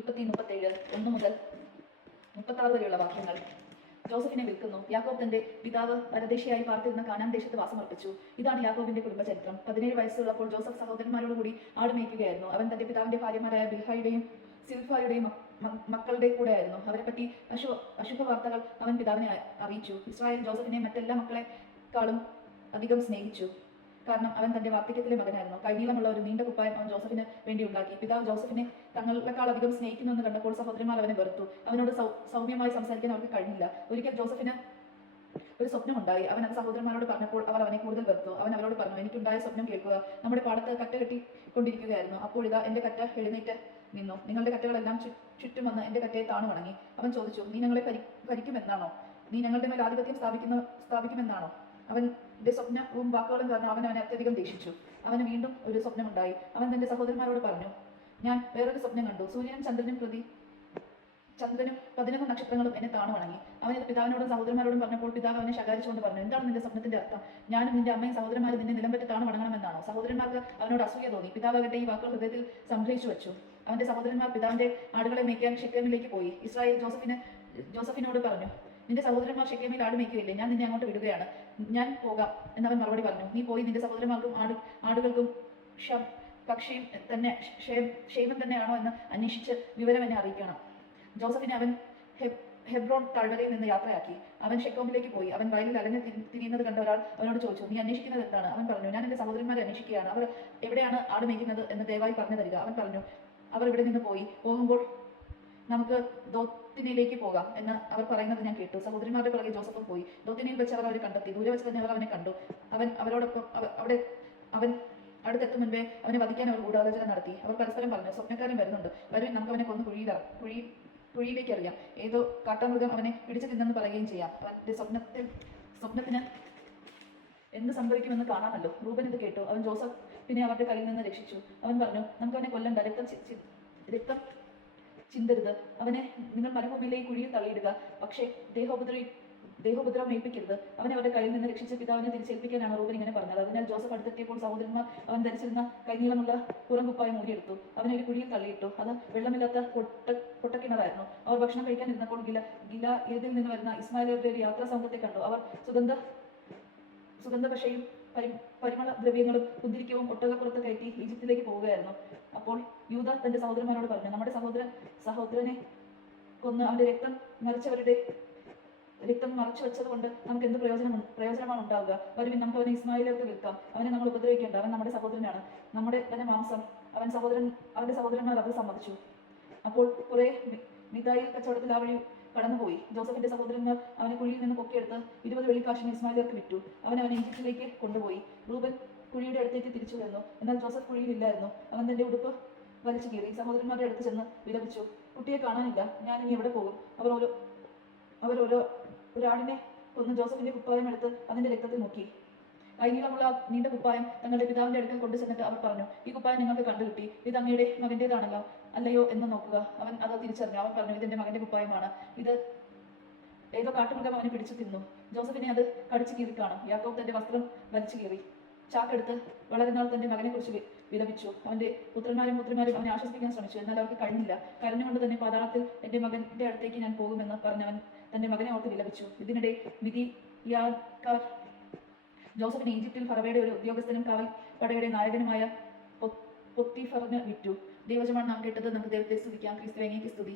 ഉൽപ്പത്തി 37 1 മുതൽ 36 വരെയുള്ള വാക്യങ്ങൾ. ജോസഫിനെ വിൽക്കുന്നു. യാക്കോബ് തന്റെ പിതാവ് പരദേശിയായി പാർത്തിരുന്ന കാനാൻ ദേശത്ത് വാസമർപ്പിച്ചു. ഇതാണ് യാക്കോബിന്റെ കുടുംബചരിത്രം. 17 വയസ്സുള്ളപ്പോൾ ജോസഫ് സഹോദരന്മാരോടുകൂടി ആട് മേയ്ക്കുകയായിരുന്നു. അവൻ തന്റെ പിതാവിന്റെ ഭാര്യമാരായ ബിൽഹായുടെയും സിൽഫായുടെയും മക്കളുടെ കൂടെ ആയിരുന്നു. അവരെപ്പറ്റി അശുഭ വാർത്തകൾ അവൻ പിതാവിനെ അറിയിച്ചു. ഇസ്രായേൽ ജോസഫിനെ മറ്റെല്ലാ മക്കളെക്കാളും അധികം സ്നേഹിച്ചു, കാരണം അവൻ തന്റെ വാർദ്ധക്യത്തിലെ മകനായിരുന്നു. കൈനീളമുള്ള ഒരു നീണ്ട കുപ്പായം അവൻ ജോസഫിന് വേണ്ടി ഉണ്ടാക്കി. പിതാവ് ജോസഫിനെ തങ്ങളെക്കാൾ അധികം സ്നേഹിക്കുന്നുവെന്ന് കണ്ടപ്പോൾ സഹോദരന്മാർ അവനെ വെറുത്തു. അവനോട് സൗമ്യമായി സംസാരിക്കാൻ അവർക്ക് കഴിഞ്ഞില്ല. ഒരിക്കൽ ജോസഫിന് ഒരു സ്വപ്നമുണ്ടായി. അവൻ അത് സഹോദരന്മാരോട് പറഞ്ഞപ്പോൾ അവർ അവനെ കൂടുതൽ വെറുത്തു. അവൻ അവരോട് പറഞ്ഞു, എനിക്കുണ്ടായ സ്വപ്നം കേൾക്കുക. നമ്മുടെ പാടത്ത് കറ്റ കെട്ടിക്കൊണ്ടിരിക്കുകയായിരുന്നു. അപ്പോൾ ഇതാ എന്റെ കറ്റ എഴുന്നേറ്റ് നിന്നു. നിങ്ങളുടെ കറ്റകളെല്ലാം ചുറ്റും വന്ന് എന്റെ കറ്റയെ താണു വണങ്ങി. അവൻ ചോദിച്ചു, നീ ഞങ്ങളെ ഭരിക്കുമെന്നാണോ? നീ ഞങ്ങളുടെ മേൽ ആധിപത്യം സ്ഥാപിക്കുമെന്നാണോ? അവന്റെ സ്വപ്നവും വാക്കുകളും കാരണം അവനെ അത്യധികം ദേഷിച്ചു. അവന് വീണ്ടും ഒരു സ്വപ്നമുണ്ടായി. അവൻ തന്റെ സഹോദരന്മാരോട് പറഞ്ഞു, ഞാൻ വേറൊരു സ്വപ്നം കണ്ടു. സൂര്യനും ചന്ദ്രനും 11 നക്ഷത്രങ്ങളും എന്നെ താണു വണങ്ങി. അവൻ ഇത് പിതാവിനോടും സഹോദരന്മാരോടും പറഞ്ഞപ്പോൾ പിതാവ് അവനെ ശകാരിച്ചുകൊണ്ട് പറഞ്ഞു, എന്താണ് നിന്റെ സ്വപ്നത്തിന്റെ അർത്ഥം? ഞാനും നിന്റെ അമ്മയും സഹോദരന്മാരും നിന്നെ നിലംപറ്റി താണു വണങ്ങണമെന്നാണോ? സഹോദരന്മാർക്ക് അവനോട് അസൂയ തോന്നി. പിതാവാകട്ടെ ഈ വാക്കുകൾ ഹൃദയത്തിൽ സംഗ്രഹിച്ചു വെച്ചു. അവന്റെ സഹോദരന്മാർ പിതാവിന്റെ ആടുകളെ മേയ്ക്കാൻ ഷെക്കേമിലേക്ക് പോയി. ഇസ്രായേൽ ജോസഫിനോട് പറഞ്ഞു, നിന്റെ സഹോദരന്മാർ ഷെക്കേമിൽ ആട് മേയ്ക്കുകയില്ലേ? ഞാൻ നിന്നെ അങ്ങോട്ട് വിടുകയാണ്. ഞാൻ പോകാം എന്നവൻ മറുപടി പറഞ്ഞു. നീ പോയി നിന്റെ സഹോദരന്മാർക്കും ആടുകൾക്കും ക്ഷേമം തന്നെയാണോ എന്ന് അന്വേഷിച്ച് വിവരം എന്നെ അറിയിക്കണം. ജോസഫിനെ അവൻ ഹെബ്രോൺ താഴ്വരയിൽ നിന്ന് യാത്രയാക്കി. അവൻ ഷെക്കോമിലേക്ക് പോയി. അവൻ വയലിൽ അലഞ്ഞ് തിരിയുന്നത് കണ്ട ഒരാൾ അവനോട് ചോദിച്ചു, നീ അന്വേഷിക്കുന്നത് എന്താണ്? അവൻ പറഞ്ഞു, ഞാൻ എന്റെ സഹോദരന്മാരെ അന്വേഷിക്കുകയാണ്. അവർ എവിടെയാണ് ആട് മേയ്ക്കുന്നത് എന്ന് ദയവായി പറഞ്ഞു തരിക. അവൻ പറഞ്ഞു, അവർ ഇവിടെ നിന്ന് പോകുമ്പോൾ നമുക്ക് ദോത്തിനിലേക്ക് പോകാം എന്ന് അവർ പറയുന്നത് ഞാൻ കേട്ടു. സഹോദരന്മാരുടെ പുറകെ ജോസഫും പോയി. ദോത്തിനിയിൽ വെച്ച് അവർ അവരെ കണ്ടെത്തി. ദൂരെ വെച്ച് തന്നെ അവർ അവനെ കണ്ടു. അവൻ അവരോടൊപ്പം അവൻ അടുത്തെത്തും മുൻപേ അവനെ വധിക്കാൻ അവർ ഗൂഢാലോചന നടത്തി. അവർ പരസ്പരം പറഞ്ഞു, സ്വപ്നക്കാരൻ വരുന്നുണ്ട്, വരും, നമുക്ക് അവനെ കൊന്ന് കുഴിയിലേക്ക് അറിയാം. ഏതോ കാട്ടാമൃഗം അവനെ പിടിച്ചു തിന്നെന്ന് പറയുകയും ചെയ്യാം. അവന്റെ സ്വപ്നത്തിന് എന്ത് സംഭവിക്കുമെന്ന് കാണാമല്ലോ. റൂബൻ ഇത് കേട്ടു. അവൻ ജോസഫിനെ അവരുടെ കയ്യിൽ നിന്ന് രക്ഷിച്ചു. അവൻ പറഞ്ഞു, നമുക്ക് അവനെ കൊല്ലണ്ട, രക്തം ചിന്തരുത്. അവനെ നിങ്ങൾ മരുഭൂമിയിലേക്ക് കുഴിയിൽ തള്ളിയിടുക, പക്ഷേ ദേഹോപദ്രവം ഏൽപ്പിക്കരുത്. അവനെ അവരുടെ കയ്യിൽ നിന്ന് രക്ഷിച്ച പിതാവിനെ തിരിച്ചേൽപ്പിക്കാനാണ് റൂബൻ ഇങ്ങനെ പറഞ്ഞത്. അതിനാൽ ജോസഫ് അടുത്തെത്തിയപ്പോൾ സഹോദരന്മാർ അവൻ ധരിച്ചിരുന്ന കൈനീളമുള്ള പുറംകുപ്പായം മൂടിയെടുത്തു. അവനെ ഒരു കുഴിയിൽ തള്ളിയിട്ടു. അത് വെള്ളമില്ലാത്ത പൊട്ടക്കിണറായിരുന്നു. അവർ ഭക്ഷണം കഴിക്കാനിരുന്നപ്പോൾ ഗിലെയാദിൽ നിന്ന് വരുന്ന ഇസ്മായേലിയരുടെ ഒരു യാത്രാ സംഘത്തെ കണ്ടു. അവർ സുഗന്ധപശയും പരിമള ദ്രവ്യങ്ങളും കുന്തിരിക്കവും ഒട്ടകപ്പുറത്ത് കയറ്റി ഈജിപ്തിലേക്ക് പോവുകയായിരുന്നു. അപ്പോൾ യൂദ തന്റെ സഹോദരന്മാരോട് പറഞ്ഞു, നമ്മുടെ സഹോദരനെ കൊന്ന് അവന്റെ രക്തം മറച്ചു വെച്ചത് കൊണ്ട് നമുക്ക് എന്ത് പ്രയോജനമാണ് ഉണ്ടാവുക? വരുവിൻ, നമുക്ക് അവനെ ഇസ്മായേലിയർക്ക് വിൽക്കാം. അവനെ നമ്മൾ ഉപദ്രവിക്കേണ്ട, അവൻ നമ്മുടെ സഹോദരനാണ്, നമ്മുടെ തന്നെ മാംസം. അവന്റെ സഹോദരന്മാർ അത് സമ്മതിച്ചു. അപ്പോൾ കുറെ മിതായിൽ കച്ചവടത്തിൽ ആ വഴി കടന്നുപോയി. ജോസഫിന്റെ സഹോദരന്മാർ അവനെ കുഴിയിൽ നിന്ന് പൊക്കിയെടുത്ത് 20 വെള്ളിക്കാശിന് ഇസ്മായേലിയർക്ക് വിറ്റു. അവനെ ഈജിപ്തിലേക്ക് കൊണ്ടുപോയി. റൂബൻ കുഴിയുടെ അടുത്തേക്ക് തിരിച്ചു വന്നു. എന്നാൽ ജോസഫ് കുഴിയിലില്ലായിരുന്നു. അവൻ തന്റെ ഉടുപ്പ് വലിച്ചു കീറി സഹോദരന്മാരുടെ അടുത്ത് ചെന്ന് വിലപിച്ചു, കുട്ടിയെ കാണാനില്ല, ഞാൻ ഇനി എവിടെ പോകും? ഒരാടിനെ കൊന്ന് ജോസഫിന്റെ കുപ്പായം എടുത്ത് അതിന്റെ രക്തത്തിൽ മുക്കി. കൈനീളമുള്ള നീണ്ട കുപ്പായം തങ്ങളുടെ പിതാവിന്റെ അടുക്കൽ കൊണ്ടു ചെന്നിട്ട് അവർ പറഞ്ഞു, ഈ കുപ്പായം നിങ്ങൾക്ക് കണ്ടുകിട്ടി, ഇത് അങ്ങയുടെ മകന്റേതാണല്ലോ അല്ലയോ എന്ന് നോക്കുക. അവൻ അത് തിരിച്ചറിഞ്ഞു. അവൻ പറഞ്ഞു, ഇതെന്റെ മകന്റെ കുപ്പായമാണ്. ഇത് ഏതോ കാട്ടുമൃഗം അവനെ പിടിച്ചു തിന്നു. ജോസഫിനെ അത് കടിച്ചു കീറി കാണും. യാക്കോബ് തന്റെ വസ്ത്രം വലിച്ചു കീറി ചാക്കെടുത്ത് വളരെ നാൾ തന്റെ മകനെ കുറിച്ച് വിലപിച്ചു. അവന്റെ പുത്രന്മാരും അവനെ ആശ്വസിപ്പിക്കാൻ ശ്രമിച്ചു. എന്നാൽ അവർക്ക് കഴിഞ്ഞില്ല. കരഞ്ഞുകൊണ്ട് തന്നെ പാതാളത്തിൽ എന്റെ മകന്റെ അടുത്തേക്ക് ഞാൻ പോകുമെന്ന് പറഞ്ഞ് അവൻ തന്റെ മകനെ ഓർത്ത് വിലപിച്ചു. ഇതിനിടെ മിദിയാൻകാർ ജോസഫിനെ ഈജിപ്തിൽ ഫറവയുടെ ഒരു ഉദ്യോഗസ്ഥനും കാവൽപ്പടയുടെ നായകനുമായ പൊത്തിഫറിന് വിറ്റു. ദൈവജനമാണ് നാം കേട്ടത്. നമുക്ക് ദൈവത്തെ സ്തുതിക്കാം. ക്രിസ്തുവിനെ സ്തുതി.